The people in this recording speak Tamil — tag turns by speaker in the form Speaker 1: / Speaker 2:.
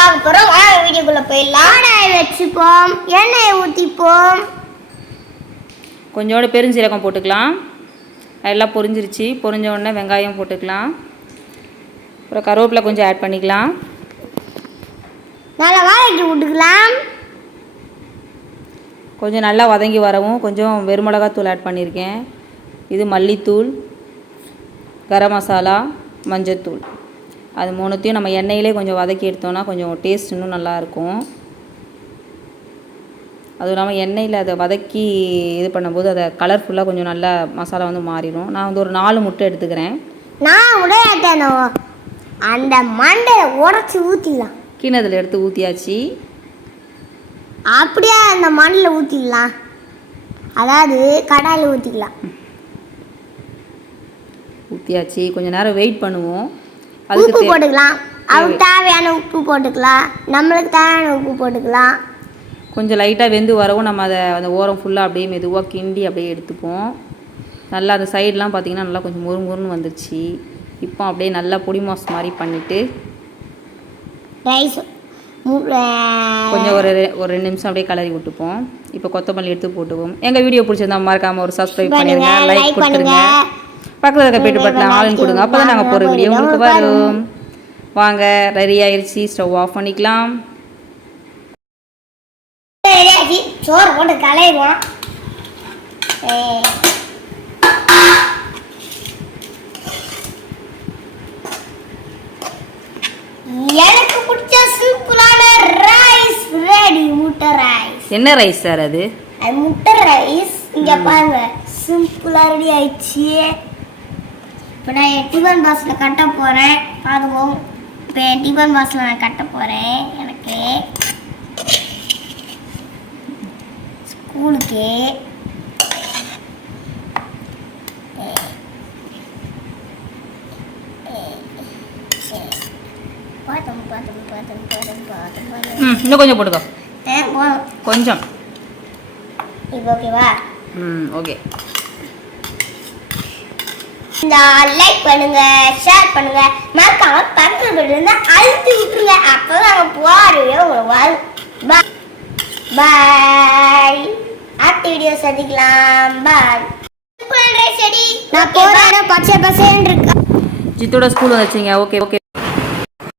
Speaker 1: பார்க்க போறோம். வாங்க வீடியோக்குள்ள போயிடலாம். கடாயை வச்சுப்போம், எண்ணெயை ஊற்றிப்போம்.
Speaker 2: கொஞ்சோண்டு பெருஞ்சீரகம் போட்டுக்கலாம். எல்லாம் பொரிஞ்சிருச்சு. பொரிஞ்ச உடனே வெங்காயம் போட்டுக்கலாம். அப்புறம் கருவேப்பிலை கொஞ்சம் ஆட் பண்ணிக்கலாம்.
Speaker 1: நல்லா வதக்கி விட்டுக்கலாம்.
Speaker 2: கொஞ்சம் நல்லா வதங்கி வரவும் கொஞ்சம் வெறுமிளகாத்தூள் ஆட் பண்ணியிருக்கேன். இது மல்லித்தூள், கரம் மசாலா, மஞ்சத்தூள். அது மூணுத்தையும் நம்ம எண்ணெயிலே கொஞ்சம் வதக்கி எடுத்தோன்னா கொஞ்சம் டேஸ்ட் இன்னும் நல்லாயிருக்கும். அதுவும் இல்லாமல் எண்ணெயில் அதை வதக்கி இது பண்ணும்போது அதை கலர்ஃபுல்லாக கொஞ்சம் நல்லா மசாலா வந்து மாறிடும். நான் வந்து ஒரு 4 முட்டை எடுத்துக்கிறேன்.
Speaker 1: நான் உடையாட்டேனோ அந்த மண்டையை உடச்சி ஊற்றிடலாம்.
Speaker 2: கிணத்துல எடுத்து ஊற்றியாச்சு.
Speaker 1: அப்படியே அந்த மண்ணில் ஊற்றிடலாம், அதாவது கடாயில் ஊற்றிக்கலாம்.
Speaker 2: ஊற்றியாச்சு. கொஞ்சம் நேரம் வெயிட் பண்ணுவோம்.
Speaker 1: உப்பு போட்டுக்கலாம். அதுக்கு தேவையான உப்பு போட்டுக்கலாம், நம்மளுக்கு தேவையான உப்பு போட்டுக்கலாம்.
Speaker 2: கொஞ்சம் லைட்டாக வெந்து வரவும் நம்ம அதை அந்த ஓரம் ஃபுல்லாக அப்படியே மெதுவாக கிண்டி அப்படியே எடுத்துப்போம். நல்லா அந்த சைடெலாம் பார்த்திங்கன்னா நல்லா கொஞ்சம் முறுமுறுன்னு வந்துடுச்சு. இப்போ அப்படியே நல்லா பொடி மாஸ் மாதிரி பண்ணிவிட்டு
Speaker 1: ரைஸ்
Speaker 2: கொஞ்சம் ஒரு 2 நிமிஷம் அப்படியே கலரி விட்டுப்போம். இப்போ கொத்தமல்லி எடுத்து போட்டுப்போம். எங்கள் வீடியோ பிடிச்சிருந்தா மறக்காமல் ஒரு சப்ஸ்கிரைப் பண்ணிடுங்க, லைக் கொடுத்துருங்க, பக்கத்தில் இருக்க பெட்டு பட்டன் ஆளுன்னு கொடுங்க. அப்போ தான் நாங்கள் போகிற வீடியோ உங்களுக்கு வரும். வாங்க, ரெடி ஆயிடுச்சு. ஸ்டவ் ஆஃப் பண்ணிக்கலாம்.
Speaker 1: சோறு போட்டு கலைவோம். எனக்கு பிடிச்ச சிம்பிளான ரைஸ் ரெடி. முட்டை ரைஸ்.
Speaker 2: என்ன ரைஸ் சார் அது?
Speaker 1: முட்டை ரைஸ். இங்கே பாருங்க, சிம்பிளாக ரெடி ஆயிடுச்சு. இப்போ நான் என் டிஃபன் பாக்ஸில் கட்ட போகிறேன். அதுவும் இப்போ என் டிஃபன் பாக்ஸில் நான் கட்ட போகிறேன். எனக்கு ஸ்கூலுக்கு
Speaker 2: இன்னும் கொஞ்சம் போட்டுக்கோ. கொஞ்சம்
Speaker 1: இப்போ ஓகேவா?
Speaker 2: ஓகே.
Speaker 1: இந்த லைக் பண்ணுங்க, ஷேர் பண்ணுங்க, மறக்காம பக்கத்துல இருந்தா அழுத்தி விட்டுருங்க. அப்பதான் நாங்க போறவே உங்களுக்கு வரும். பாய். அடுத்த வீடியோ சந்திக்கலாம். பாய். நான் போற இடம் பச்சை பசேன்னு இருக்கு.
Speaker 2: ஜித்தோட ஸ்கூல் வந்துச்சுங்க. Okay okay.